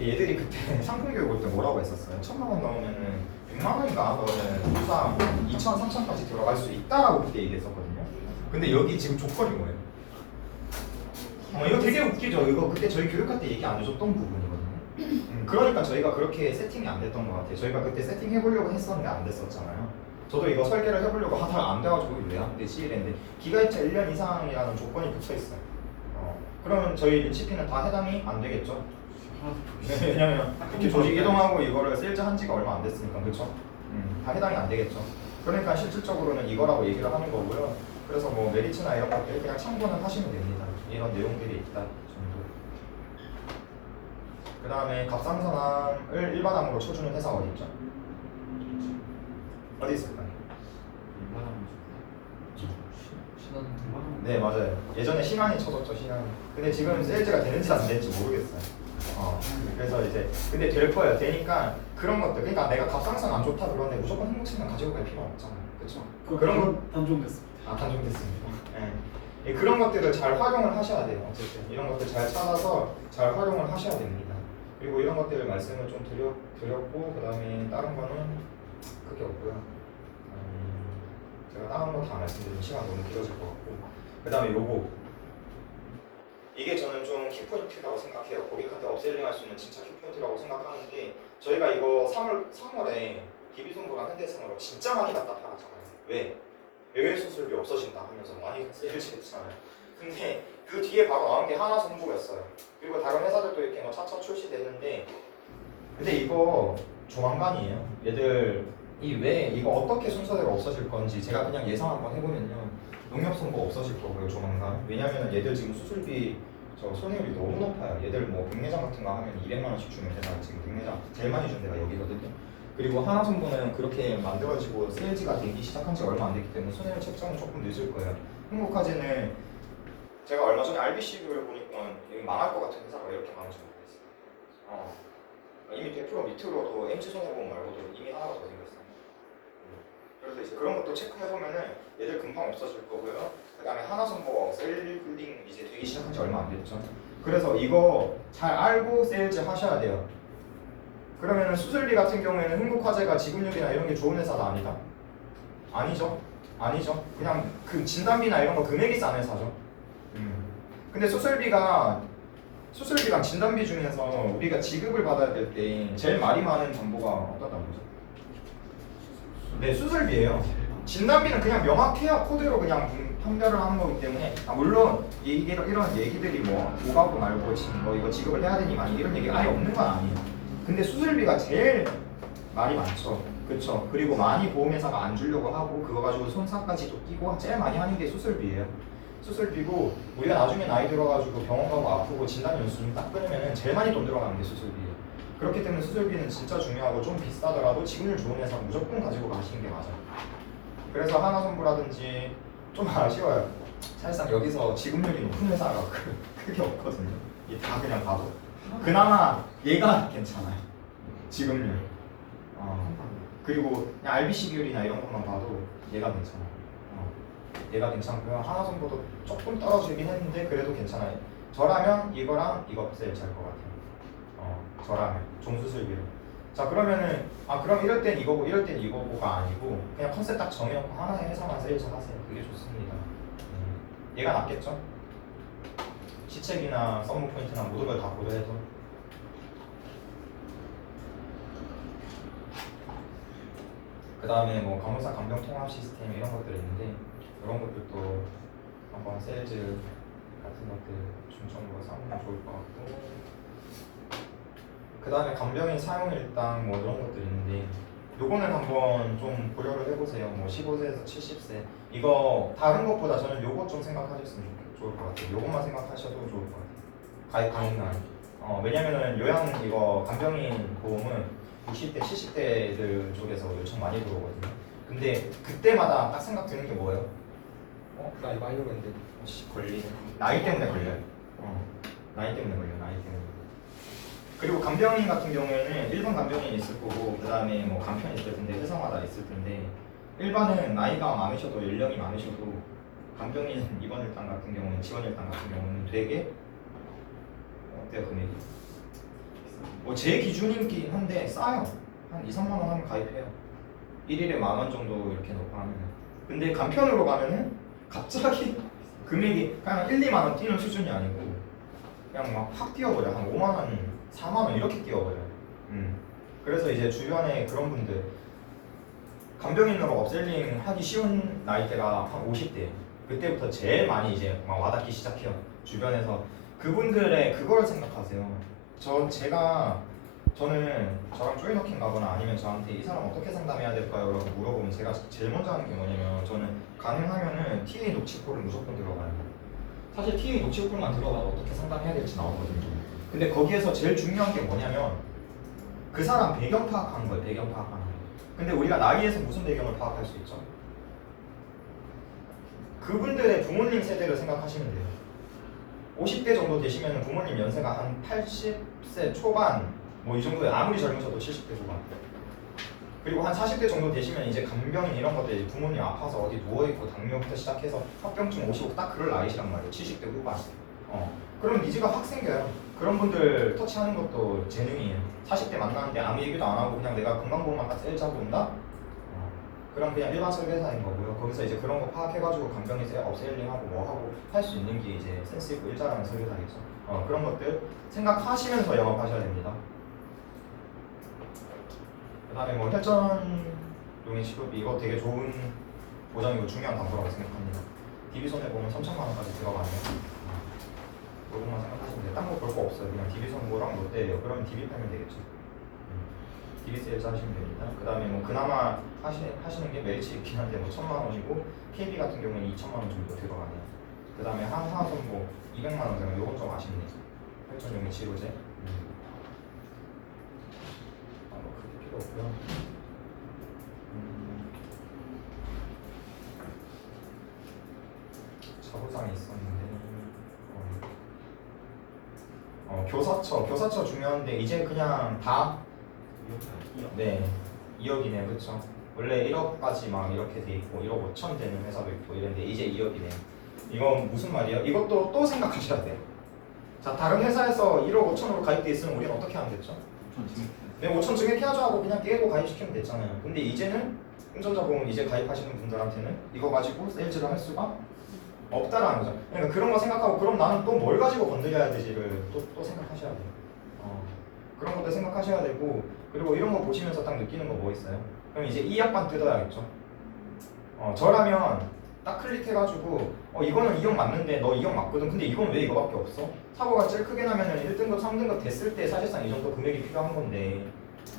얘들이 그때 상품 교육 올 때 뭐라고 했었어요? 1,000만 원 넣으면은 100만 원인가 넣으면 유사 2천, 3천까지 들어갈 수 있다라고 그때 얘기했었거든요. 근데 여기 지금 조건이 뭐예요? 이거 되게 웃기죠. 이거 그때 저희 교육할 때 얘기 안 해줬던 부분이거든요. 그러니까 저희가 그렇게 세팅이 안 됐던 것 같아요. 저희가 그때 세팅 해보려고 했었는데 안 됐었잖아요. 저도 이거 설계를 해보려고 하다가 안 돼가지고 왜 안 되지? 이랬는데 기가입차 1년 이상이라는 조건이 붙어있어요. 그러면 저희 린치피는 다 해당이 안 되겠죠? 왜냐면 이렇게 조직 이동하고 이거를 세일즈 한 지가 얼마 안 됐으니까, 그렇죠? 다 해당이 안 되겠죠. 그러니까 실질적으로는 이거라고 얘기를 하는 거고요. 그래서 뭐 메리츠나 이런 것들 그냥 참고는 하시면 됩니다. 이런 내용들이 있다 정도. 그 다음에 갑상선암을 일반암으로 쳐주는 회사 어디 있죠? 어디 있을까요? 네 맞아요. 예전에 신한이 쳐줬죠, 신한이. 근데 지금 세일즈가 되는지 안 되는지 모르겠어요. 그래서 이제 근데 될 거예요. 되니까 그런 것들. 그러니까 내가 갑상선 안 좋다 그러는데 무조건 행복생명 가지고 갈 필요 없잖아요. 그렇죠? 그런 것 단종됐습니다. 단종됐습니다. 네. 그런 것들을 잘 활용을 하셔야 돼요. 어쨌든 이런 것들 잘 찾아서 잘 활용을 하셔야 됩니다. 그리고 이런 것들 말씀을 좀 드렸고, 그 다음에 다른 거는 크게 없고요. 제가 다른 거 다 말씀드리면 시간 너무 길어질 것 같고, 그 다음에 요거 이게 저는 좀 키포인트라고 생각해요. 고객한테 업셀링 할 수 있는 진짜 키포인트라고 생각하는데, 저희가 이거 3월에 DB손보랑 현대생으로 진짜 많이 갖다 팔았잖아요. 왜? 외외 수술비 없어진다 하면서 많이 세일즈 했잖아요. 근데 그 뒤에 바로 나온 게 하나정보였어요. 그리고 다른 회사들도 이렇게 뭐 차차 출시됐는데, 근데 이거 조만간이에요. 얘들이 왜 이거 어떻게 순서대로 없어질 건지 제가 그냥 예상 한번 해보면요, 농협선고 없어질 거고요 조만간. 왜냐면 얘들 지금 수술비 저 손해율이 너무 높아요. 얘들 뭐 백내장 같은 거 하면 200만 원씩 주면 되잖아. 지금 백내장 제일 많이 준 데가 여기거든요. 그리고 하나선보는 그렇게 만들어지고 세일즈가 되기 시작한 지 얼마 안 됐기 때문에 손해율 책정은 조금 늦을 거예요. 행복화재는 제가 얼마 전에 RBC를 보니까 여기 망할 것 같은 회사가 이렇게 많은지 모르겠어요. 이미 100% 밑으로도 MG손해보험 말고도 이미 하나가 더 생겼어요. 그래서 이제 그런 것도 체크해보면은 얘들 금방 없어질 거고요. 그 다음에 하나선보 셀링 이제 되기 시작한 지 얼마 안 됐죠. 그래서 이거 잘 알고 세일즈 하셔야 돼요. 그러면은 수술비 같은 경우에는 흥국화재가 지급률이나 이런 게 좋은 회사가 아니다? 아니죠. 아니죠. 그냥 그 진단비나 이런 거 금액이 싼 회사죠. 근데 수술비랑 진단비 중에서 우리가 지급을 받아야 될 때 제일 말이 많은 정보가 어떤 정보죠? 네, 수술비예요. 진단비는 그냥 명확해야 코드로 그냥 판별을 하는 거기 때문에 물론 이런 얘기들이 뭐 오가고 말고 뭐 이거 지급을 해야 되니 많이 이런 얘기가 아예 없는 건 아니에요. 근데 수술비가 제일 말이 많죠. 그렇죠. 그리고 많이 보험회사가 안 주려고 하고 그거 가지고 손사까지도 끼고 제일 많이 하는 게 수술비예요. 수술비고 우리가 나중에 나이 들어가지고 병원 가고 아프고 진단 연수는 딱 끊으면 제일 많이 돈 들어가는 게 수술비예요. 그렇기 때문에 수술비는 진짜 중요하고 좀 비싸더라도 지급률 좋은 회사 무조건 가지고 가시는 게 맞아요. 그래서 하나선보라든지 좀 아쉬워요. 사실상 여기서 지급률이 높은 회사가 크게 없거든요. 이 다 그냥 봐도 그나마 얘가 괜찮아요. 지급률. 그리고 그냥 RBC율이나 이런 것만 봐도 얘가 괜찮아요. 얘가 괜찮고요. 하나선보도 조금 떨어지긴 했는데 그래도 괜찮아요. 저라면 이거랑 이거 제일 잘 것 같아요. 저라면 종수술비로. 자 그러면은 그럼 이럴 땐 이거고 이럴 땐 이거고가 아니고 그냥 컨셉 딱 정해놓고 하나의 회사만 세일즈 하세요. 그게 좋습니다. 얘가 낫겠죠? 시책이나 썸무 포인트나 모든 걸 다 고려해서. 그 다음에 뭐 간호사 간병 통합 시스템 이런 것들이 있는데 이런 것들도 한번 세일즈 같은 것들 중점으로 삼으면 좋을 것 같고. 그 다음에 간병인 사용일당 뭐 이런 것들이 있는데 요거는 한번 좀 고려를 해보세요. 뭐 15세에서 70세 이거 다른 것보다 저는 요것 좀 생각하셨으면 좋을 것 같아요. 요것만 생각하셔도 좋을 것 같아요. 가입 가능한. 왜냐면은 요양 이거 간병인 보험은 60대, 70대들 쪽에서 요청 많이 들어오거든요. 근데 그때마다 딱 생각 드는 게 뭐예요? 나 이거 하려고 했는데 걸리네. 나이 때문에 걸려요. 나이 때문에 걸려요. 나이 때문에. 그리고 간병인 같은 경우에는 일반 간병인이 있을 거고 그 다음에 뭐 간편이 있을 텐데 회사마다 있을 텐데 일반은 나이가 많으셔도 연령이 많으셔도 간병인 입원 일당 같은 경우는 지원 일당 같은 경우는 되게 어때요 금액이? 뭐 제 기준이긴 한데 싸요. 한 2, 3만 원 하면 가입해요. 1일에 10,000원 정도 이렇게 넣고 하면은. 근데 간편으로 가면은 갑자기 금액이 그냥 1, 2만 원 뛰는 수준이 아니고 그냥 막 확 뛰어버려. 한 5만 원, 4만 원 이렇게 뛰어버려요. 그래서 이제 주변에 그런 분들 간병인으로 업셀링 하기 쉬운 나이대가 한 50대. 그때부터 제일 많이 이제 막 와닿기 시작해요. 주변에서 그분들의 그걸 생각하세요. 저는 저랑 조이너킹 가거나 아니면 저한테 이 사람 어떻게 상담해야 될까요? 라고 물어보면 제가 제일 먼저 하는 게 뭐냐면 저는 가능하면은 TA 녹취콜을 무조건 들어가요. 사실 TA 녹취콜만 들어가도 어떻게 상담해야 될지 나오거든요. 근데 거기에서 제일 중요한 게 뭐냐면 그 사람 배경 파악하는 거예요. 배경 파악하는 거. 근데 우리가 나이에서 무슨 배경을 파악할 수 있죠? 그분들의 부모님 세대를 생각하시면 돼요. 50대 정도 되시면 부모님 연세가 한 80세 초반 뭐 이 정도에 아무리 젊으셔도 70대 초반. 그리고 한 40대 정도 되시면 이제 간병인 이런 것들 부모님 아파서 어디 누워있고 당뇨부터 시작해서 합병증 오시고 딱 그럴 나이시란 말이에요. 70대 후반. 그럼 니즈가 확 생겨요. 그런 분들 터치하는 것도 재능이에요. 40대 만나는데 아무 얘기도 안 하고 그냥 내가 건강보험만 딱 세일즈하고 온다? 그럼 그냥 일반 설계사인 거고요. 거기서 이제 그런 거 파악해가지고 간병인 업세일링하고 뭐 하고 할 수 있는 게 이제 센스 있고 일자라는 설계사겠죠. 그런 것들 생각하시면서 영업하셔야 됩니다. 그 다음에 뭐 혈전용의 취급비 이거 되게 좋은 보장이고 중요한 담보라고 생각합니다. DB손해보면 3,000만 원까지 들어가네요. 요것만 생각하시면 돼요. 딴 거 볼 거 없어요. 그냥 DB손보랑 롯데예요. 그러면 DB 팔면 되겠죠. DB 세일즈 하시면 됩니다. 그 다음에 뭐 그나마 하시는 게 메리츠 있긴 한데 뭐 1,000만 원이고 KB 같은 경우는 2,000만 원 정도 들어가네요. 그 다음에 한화선보 200만 원 되면 요건 좀 아쉽네. 혈전용이 치료제. 뭐 그게 필요 없고요. 자부상이 있었는데 교사처 중요한데 이제 그냥 다 네 2억이네요. 그쵸? 원래 1억까지 막 이렇게 돼 있고 1억 5천 되는 회사도 있고 이런데 이제 2억이네요. 이건 무슨 말이에요? 이것도 또 생각하셔야 돼요. 자, 다른 회사에서 1억 5천으로 가입돼 있으면 우리는 어떻게 하면 됐죠? 네, 5천 증액해야죠 하고 그냥 깨고 가입시키면 됐잖아요. 근데 이제는 운전자보험 이제 가입하시는 분들한테는 이거 가지고 세일즈를 할 수가 없다라는 거죠. 그러니까 그런 거 생각하고 그럼 나는 또 뭘 가지고 건드려야 되지를 또 생각하셔야 돼요. 그런 것도 생각하셔야 되고 그리고 이런 거 보시면서 딱 느끼는 거 뭐 있어요? 그럼 이제 이 약관 뜯어야겠죠. 저라면 딱 클릭해가지고 이거는 2억 맞는데 너 2억 맞거든. 근데 이건 왜 이거밖에 없어? 사고가 제일 크게 나면은 1등급, 3등급 됐을 때 사실상 이 정도 금액이 필요한 건데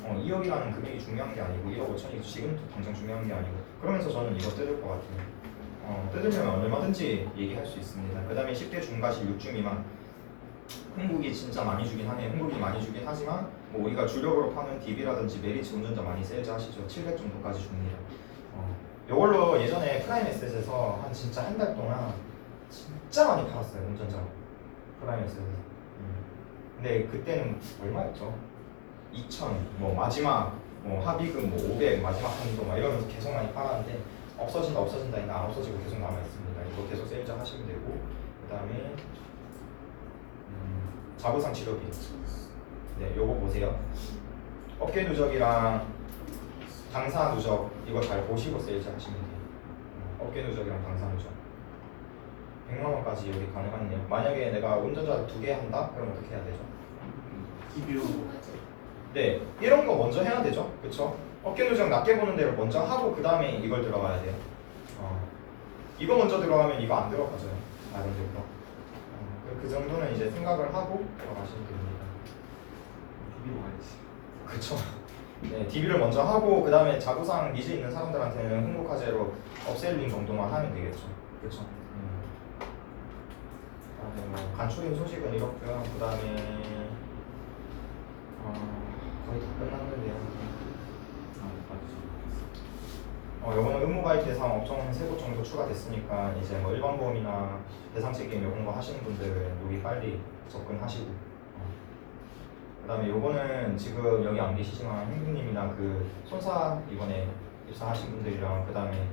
2억이라는 금액이 중요한 게 아니고 1억 5천이 지금 당장 중요한 게 아니고 그러면서 저는 이거 뜯을 것 같아요. 뜯으면 얼마든지 얘기할 수 있습니다. 그 다음에 10대 중과실 6주 미만 흥국이 진짜 많이 주긴 하네요. 흥국이 많이 주긴 하지만 뭐 우리가 주력으로 파는 DB라든지 메리츠 운전자 많이 세일즈 하시죠. 700 정도까지 줍니다. 요걸로 예전에 프라임 에셋에서 한 진짜 한 달 동안 진짜 많이 팔았어요. 운전자 프라임 에셋에서. 근데 그때는 얼마였죠? 2,000 뭐 마지막 뭐 합의금 뭐 500 마지막 한도 막 이러면서 계속 많이 팔았는데 없어진다 했는데 안 없어지고 계속 남아 있습니다. 이거 계속 세일즈 하시면 되고 그 다음에 자부상 치료비. 네, 요거 보세요. 어깨 누적이랑 당사 누적 이거 잘 보시고 세일즈 하시면 돼요. 어깨 누적이랑 당사 누적 100만 원까지 여기 가능하네요. 만약에 내가 운전자 2개 한다? 그럼 어떻게 해야 되죠? 네, 이런 거 먼저 해야 되죠. 그쵸? 어깨 누적 낮게 보는 데를 먼저 하고 그 다음에 이걸 들어가야 돼요. 이거 먼저 들어가면 이거 안 들어가죠. 나름대로. 그 정도는 이제 생각을 하고 들어가시면 됩니다. DB로 가야지. 그쵸? 네, DB를 먼저 하고 그 다음에 자부상 니즈 있는 사람들한테는 흥국화재로 업셀링 정도만 하면 되겠죠. 그쵸? 그다음에 뭐 간추린 소식은 이렇고요. 그 다음에 거의 다 끝났는데요. 요거는 의무가입 대상 업종 3곳 정도 추가됐으니까 이제 뭐 일반 보험이나 대상 책임 이런 거 하시는 분들은 여기 빨리 접근하시고 그 다음에 요거는 지금 여기 안 계시지만 행국님이나 그 손사 이번에 입사하신 분들이랑 그 다음에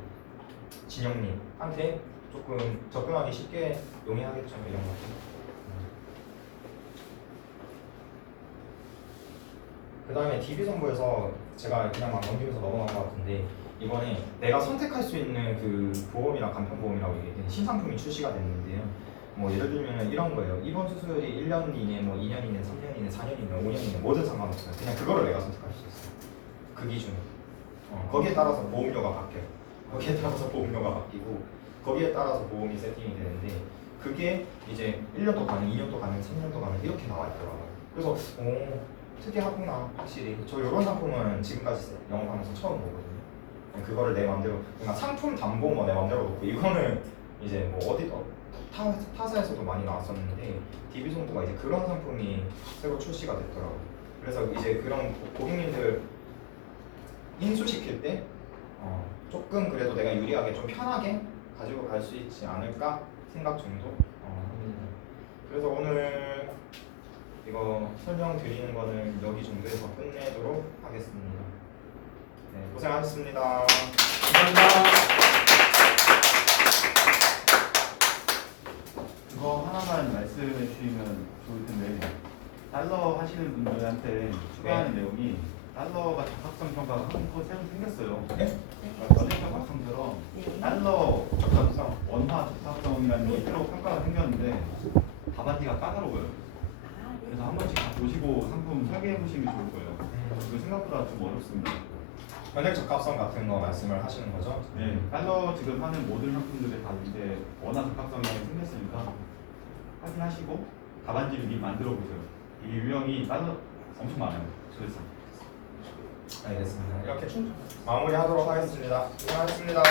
진영님한테 조금 접근하기 쉽게 용이하겠죠. 이런 거. 그 다음에 DB정보에서 제가 그냥 막 넘기면서 넘어간 것 같은데 이번에 내가 선택할 수 있는 그 보험이랑 간편보험이라고 이게 신상품이 출시가 됐는데요. 뭐 예를 들면 이런 거예요. 입원 수술이 1년 이내, 뭐 2년 이내, 3년 이내, 4년 이내, 5년 이내 뭐든 상관없어요. 그냥 그거를 내가 선택할 수 있어요. 그 기준에. 거기에 따라서 보험료가 바뀌어요. 거기에 따라서 보험료가 바뀌고 거기에 따라서 보험이 세팅이 되는데 그게 이제 1년도 가능, 2년도 가능, 3년도 가능 이렇게 나와 있더라고요. 그래서 특이하구나 확실히. 저 이런 상품은 지금까지 영업하면서 처음 보거든요. 그거를 내 맘대로 그러니까 상품 담보 뭐 내 맘대로 놓고 이거는 이제 뭐 어디 타사에서도 많이 나왔었는데 DB정보가 이제 그런 상품이 새로 출시가 됐더라고요. 그래서 이제 그런 고객님들 인수시킬 때 조금 그래도 내가 유리하게 좀 편하게 가지고 갈 수 있지 않을까 생각 정도 합니다. 그래서 오늘 이거 설명드리는 거는 여기 정도에서 끝내도록 하겠습니다. 네, 고생하셨습니다. 감사합니다. 그거 하나만 말씀해 주시면 좋을 텐데 달러 하시는 분들한테 추가하는 내용이 달러가 적합성 평가가 한거 새로 생겼어요. 네? 원래 적합성처럼 달러 적합성, 원화 적합성이라는 게 새로 평가가 생겼는데 답안지가 까다로워요. 그래서 한 번씩 다 보시고 상품 설계해 보시는 게 좋을 거예요. 이거 생각보다 좀 어렵습니다. 현역 적합성 같은 거 말씀을 하시는 거죠? 네, 달러 지금 하는 모든 상품들이 다 이제 원화 적합성이 생겼으니까 확인하시고 답안지를 미리 만들어 보세요. 이 유형이 달러 엄청 많아요. 그래서 알겠습니다. 이렇게 마무리하도록 하겠습니다. 고생하셨습니다.